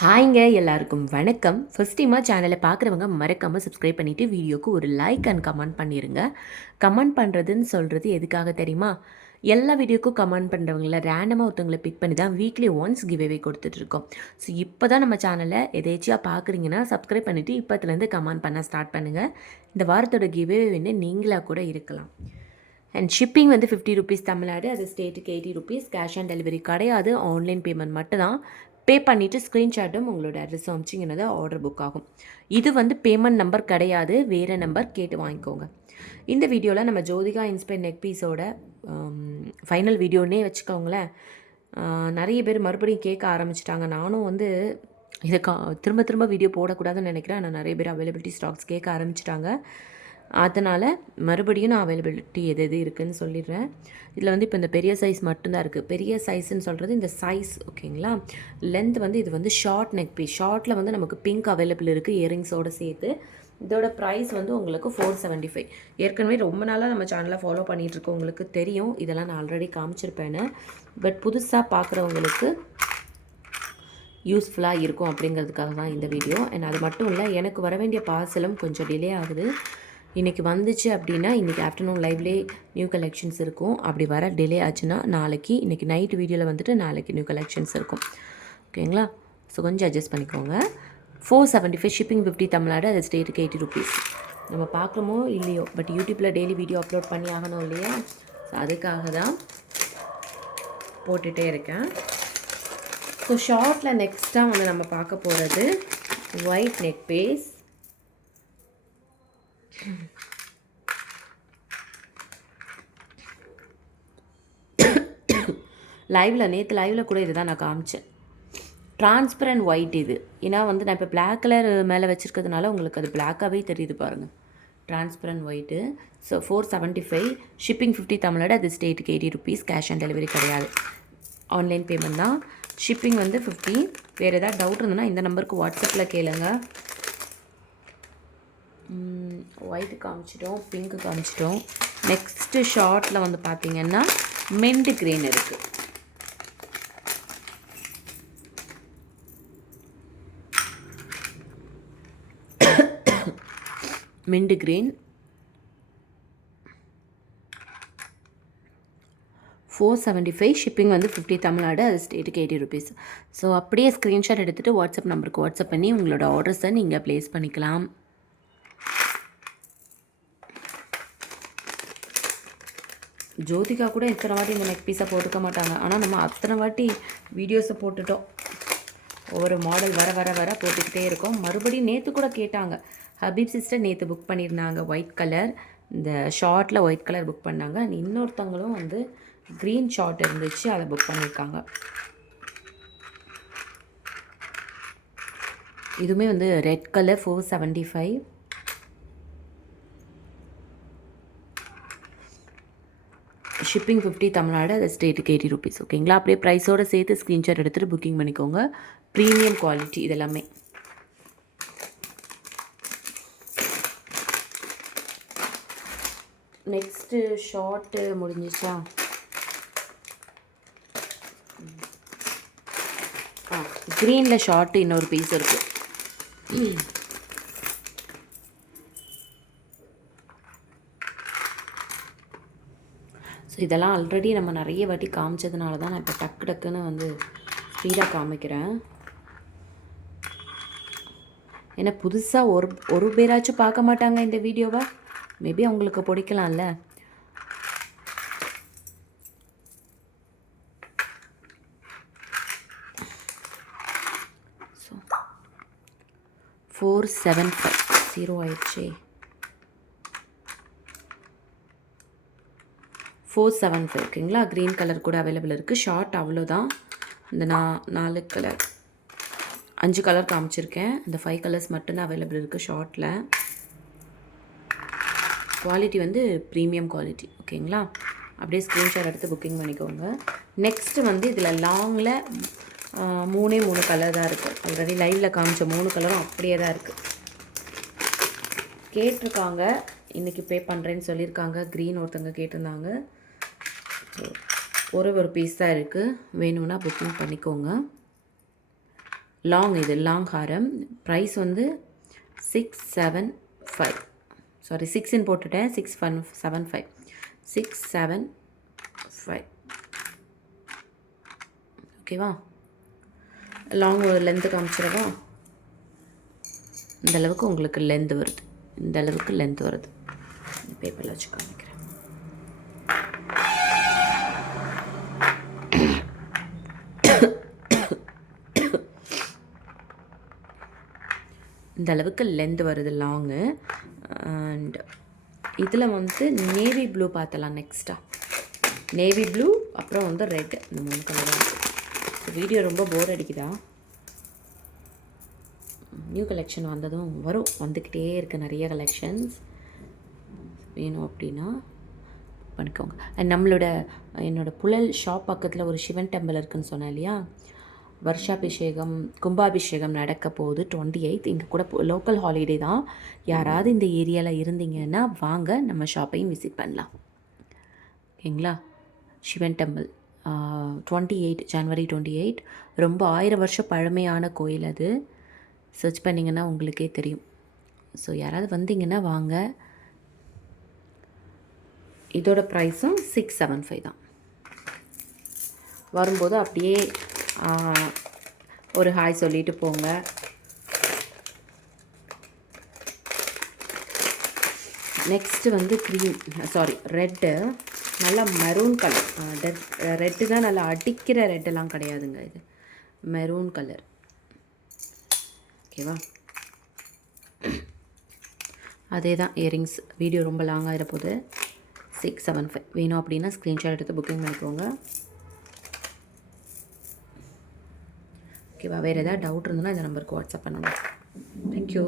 ஹாய்ங்க எல்லாருக்கும் வணக்கம். ஃபர்ஸ்ட் டைமாக சேனலை பார்க்குறவங்க மறக்காமல் சப்ஸ்கிரைப் பண்ணிவிட்டு வீடியோக்கு ஒரு லைக் அண்ட் கமெண்ட் பண்ணிடுங்க கமெண்ட் பண்ணுறதுன்னு சொல்கிறது எதுக்காக தெரியுமா? எல்லா வீடியோக்கும் கமெண்ட் பண்ணுறவங்கள ரேண்டமாக ஒருத்தவங்களை பிக் பண்ணி தான் வீக்லி ஒன்ஸ் கிவ்அவே கொடுத்துட்ருக்கோம் ஸோ இப்போ தான் நம்ம சேனலை எதேச்சியாக பார்க்குறீங்கன்னா சப்ஸ்கிரைப் பண்ணிவிட்டு இப்போத்துலேருந்து கமெண்ட் பண்ண ஸ்டார்ட் பண்ணுங்கள் இந்த வாரத்தோட கிவ்அவே வந்து நீங்களாக கூட இருக்கலாம். அண்ட் ஷிப்பிங் வந்து ஃபிஃப்டி ருபீஸ் தமிழ்நாடு அது ஸ்டேட்டுக்கு eighty rupees cash on delivery கிடையாது ஆன்லைன் பேமெண்ட் மட்டும் தான் பே பண்ணிவிட்டு ஸ்க்ரீன்ஷாட்டும் உங்களோட அட்ரஸ் அமிச்சிங்கன்னது ஆர்டர் புக் ஆகும். இது வந்து பேமெண்ட் நம்பர் கிடையாது வேறு நம்பர் கேட்டு வாங்கிக்கோங்க. இந்த வீடியோவில் நம்ம ஜோதிகா இன்ஸ்பைர் நெக் பீஸோட ஃபைனல் வீடியோன்னே வச்சுக்கோங்களேன். நிறைய பேர் மறுபடியும் கேட்க ஆரம்பிச்சிட்டாங்க. நானும் வந்து இதை கா திரும்ப திரும்ப வீடியோ போடக்கூடாதுன்னு நினைக்கிறேன். ஆனால் நிறைய பேர் அவைலபிலிட்டி ஸ்டாக்ஸ் கேட்க ஆரம்பிச்சிட்டாங்க. அதனால் மறுபடியும் நான் அவைலபிலிட்டி எது எது இருக்குதுன்னு சொல்லிடுறேன். இதில் வந்து இப்போ இந்த பெரிய சைஸ் மட்டும்தான் இருக்குது பெரிய சைஸ்ன்னு சொல்கிறது இந்த சைஸ் ஓகேங்களா லென்த் வந்து இது வந்து ஷார்ட் நெக் பீஸ் ஷார்ட்டில் வந்து நமக்கு பிங்க் அவைலபிள் இருக்குது இயரிங்ஸோடு சேர்த்து. இதோட ப்ரைஸ் வந்து உங்களுக்கு ஃபோர் செவன்ட்டி ஃபைவ் ஏற்கனவே ரொம்ப நாளாக நம்ம சேனலை ஃபாலோ பண்ணிகிட்ருக்கோம் உங்களுக்கு தெரியும். இதெல்லாம் நான் ஆல்ரெடி காமிச்சிருப்பேன்னு பட் புதுசாக பார்க்குறவங்களுக்கு யூஸ்ஃபுல்லாக இருக்கும் அப்படிங்கிறதுக்காக தான் இந்த வீடியோ அண்ட் அது மட்டும் இல்லை எனக்கு வர வேண்டிய பார்சலும் கொஞ்சம் டிலே ஆகுது. இன்றைக்கி வந்துச்சு அப்படின்னா இன்றைக்கி ஆஃப்டர்நூன் லைவ்லேயே நியூ கலெக்ஷன்ஸ் இருக்கும். அப்படி வர டிலே ஆச்சுன்னா நாளைக்கு இன்றைக்கி நைட் வீடியோவில் வந்துட்டு நாளைக்கு நியூ கலெக்ஷன்ஸ் இருக்கும். ஓகேங்களா ஸோ கொஞ்சம் அட்ஜஸ்ட் பண்ணிக்கோங்க. Four seventy five shipping fifty Tamil Nadu அது ஸ்டேட்டுக்கு எயிட்டி ருபீஸ் நம்ம பார்க்குறோமோ இல்லையோ? பட் யூடியூப்பில் டெய்லி வீடியோ அப்லோட் பண்ணி ஆகணும் இல்லையா? ஸோ அதுக்காக தான் போட்டுகிட்டே இருக்கேன். ஸோ ஷார்ட்டில் நெக்ஸ்ட்டாக வந்து நம்ம பார்க்க போகிறது ஒயிட் நெக் பேஸ் லைவில் நேற்று லைவில் கூட இதுதான் நான் காமிச்சேன். டிரான்ஸ்பரண்ட் ஒயிட் இது. ஏன்னா வந்து நான் இப்போ பிளாக் கலர் மேலே வச்சுருக்கிறதுனால உங்களுக்கு அது பிளாக்காகவே தெரியுது பாருங்கள் transparent white so four seventy five shipping fifty தமிழோட அது ஸ்டேட்டுக்கு eighty rupees cash on delivery கிடையாது. ஆன்லைன் பேமெண்ட் தான். ஷிப்பிங் வந்து ஃபிஃப்டி வேறு ஏதாவது டவுட் இருந்ததுன்னா இந்த நம்பருக்கு வாட்ஸ்அப்பில் கேளுங்க. ஒயிட் காமிச்சிட்டோம் பிங்க்கு காமிச்சிட்டோம். நெக்ஸ்ட்டு ஷார்ட்டில் வந்து பார்த்திங்கன்னா மெண்ட் கிரீன் இருக்குது mint green four seventy five shipping வந்து ஃபிஃப்டி தமிழ்நாடு அது ஸ்டேட்டுக்கு எயிட்டி ருபீஸ் ஸோ அப்படியே ஸ்க்ரீன்ஷாட் எடுத்துகிட்டு வாட்ஸ்அப் நம்பருக்கு வாட்ஸ்அப் பண்ணி உங்களோட ஆர்டர்ஸை நீங்கள் ப்ளேஸ் பண்ணிக்கலாம். ஜோதிகா கூட இத்தனை வாட்டி இந்த நெக் பீஸை போட்டுக்க மாட்டாங்க. ஆனால் நம்ம அத்தனை வாட்டி வீடியோஸை போட்டுட்டோம். ஒவ்வொரு மாடல் வர வர வர போட்டுக்கிட்டே இருக்கோம். மறுபடியும் நேற்று கூட கேட்டாங்க. ஹபீப் சிஸ்டர் நேற்று புக் பண்ணியிருந்தாங்க ஒயிட் கலர் இந்த ஷார்ட்டில் ஒயிட் கலர் புக் பண்ணாங்க. இன்னொருத்தவங்களும் வந்து க்ரீன் ஷார்ட் இருந்துச்சு. அதை புக் பண்ணியிருக்காங்க இதுவுமே வந்து red colour four seventy five shipping fifty Tamil Nadu அது ஸ்டேட்டுக்கு எயிட்டி ருபீஸ் ஓகேங்களா அப்படியே ப்ரைஸோடு சேர்த்து ஸ்க்ரீன்ஷாட் எடுத்துகிட்டு புக்கிங் பண்ணிக்கோங்க. ப்ரீமியம் குவாலிட்டி இதெல்லாமே. நெக்ஸ்ட்டு ஷார்ட்டு முடிஞ்சிச்சா? ஆ க்ரீனில் ஷார்ட்டு இன்னொரு பீஸ் இருக்குது ஸோ இதெல்லாம் ஆல்ரெடி நம்ம நிறைய வாட்டி காமிச்சதுனால தான் நான் இப்போ டக்கு டக்குன்னு வந்து ஸ்பீடாக காமிக்கிறேன். ஏன்னா புதுசாக ஒரு ஒரு பேராச்சும் பார்க்க மாட்டாங்க இந்த வீடியோவை. மேபி அவங்களுக்கு பிடிக்கலாம்ல. So four seven five zero ஆயிடுச்சே. ஃபோர் செவன் ஃபைவ் ஓகேங்களா? க்ரீன் கலர் கூட அவைலபிள் இருக்குது ஷார்ட் அவ்வளோதான் இந்த நா நாலு கலர் அஞ்சு கலர் காமிச்சிருக்கேன். இந்த ஃபைவ் கலர்ஸ் மட்டும்தான் அவைலபிள் இருக்குது ஷார்ட்டில் குவாலிட்டி வந்து ப்ரீமியம் குவாலிட்டி ஓகேங்களா? அப்படியே ஸ்க்ரீன்ஷாட் எடுத்து புக்கிங் பண்ணிக்கோங்க. நெக்ஸ்ட்டு வந்து இதில் லாங்கில் மூணே மூணு கலர் தான் இருக்குது ஆல்ரெடி லைவில் காமிச்ச மூணு கலரும் அப்படியே தான் இருக்குது கேட்டிருக்காங்க. இன்றைக்கி பே பண்ணுறேன்னு சொல்லியிருக்காங்க. க்ரீன் ஒருத்தவங்க கேட்டிருந்தாங்க. ஸோ ஒரு ஒரு பீஸ் தான் இருக்குது வேணும்னா புக்கிங் பண்ணிக்கோங்க. லாங் இது லாங் ஹாரம் ப்ரைஸ் வந்து சிக்ஸ் செவன் ஃபைவ் சாரி சிக்ஸ்ன்னு போட்டுட்டேன். Six fun seven five six seven five ஓகேவா லாங் ஒரு லென்த்து காமிச்சிடவா? இந்த அளவுக்கு உங்களுக்கு லென்த் வருது. இந்த அளவுக்கு லென்த் வருது. பேப்பரில் வச்சு காமிக்கிறேன். இந்த அளவுக்கு லென்த் வருது லாங்கு அண்ட் இதில் வந்து நேவி ப்ளூ பார்த்தலாம் நெக்ஸ்ட்டாக நேவி ப்ளூ அப்புறம் வந்து ரெட் இந்த மூணு கலர் வீடியோ ரொம்ப போர் அடிக்குதா? நியூ கலெக்ஷன் வந்ததும் வரும். வந்துக்கிட்டே இருக்குது நிறைய கலெக்ஷன்ஸ் வேணும் அப்படின்னா பண்ணிக்கோங்க. அண்ட் நம்மளோட என்னோட புழல் ஷாப் பக்கத்தில் ஒரு சிவன் டெம்பிள் இருக்குதுன்னு சொன்னேன் இல்லையா? வருஷாபிஷேகம் கும்பாபிஷேகம் நடக்க போகுது. டுவெண்ட்டி எயித் இங்கே கூட லோக்கல் ஹாலிடே தான். யாராவது இந்த ஏரியாவில் இருந்தீங்கன்னா வாங்க நம்ம ஷாப்பையும் விசிட் பண்ணலாம். ஓகேங்களா? சிவன் டெம்பிள் டுவெண்ட்டி எயிட் ஜனவரி டுவெண்ட்டி எயிட் ரொம்ப ஆயிரம் வருஷம் பழமையான கோயில் அது. சர்ச் பண்ணிங்கன்னா உங்களுக்கே தெரியும். ஸோ யாராவது வந்தீங்கன்னா வாங்க. இதோட ப்ரைஸும் சிக்ஸ் செவன் ஃபைவ் தான். வரும்போது அப்படியே ஒரு ஹாய் சொல்லிட்டு போங்க. நெக்ஸ்ட்டு வந்து க்ரீம் சாரி ரெட்டு நல்லா மெரூன் கலர் ரெட்டு தான் நல்லா அடிக்கிற ரெட்டெல்லாம் கிடையாதுங்க இது. மெரூன் கலர் ஓகேவா அதே தான் இயரிங்ஸ் வீடியோ ரொம்ப லாங் ஆகிட போகுது சிக்ஸ் செவன் ஃபைவ் வேணும் அப்படின்னா ஸ்க்ரீன்ஷாட் எடுத்து புக்கிங் பண்ணிக்கோங்க. ஓகேவா? வேறு ஏதாவது டவுட் இருந்ததுன்னா இந்த நம்பருக்கு வாட்ஸ்அப் பண்ணுங்கள் தேங்க்யூ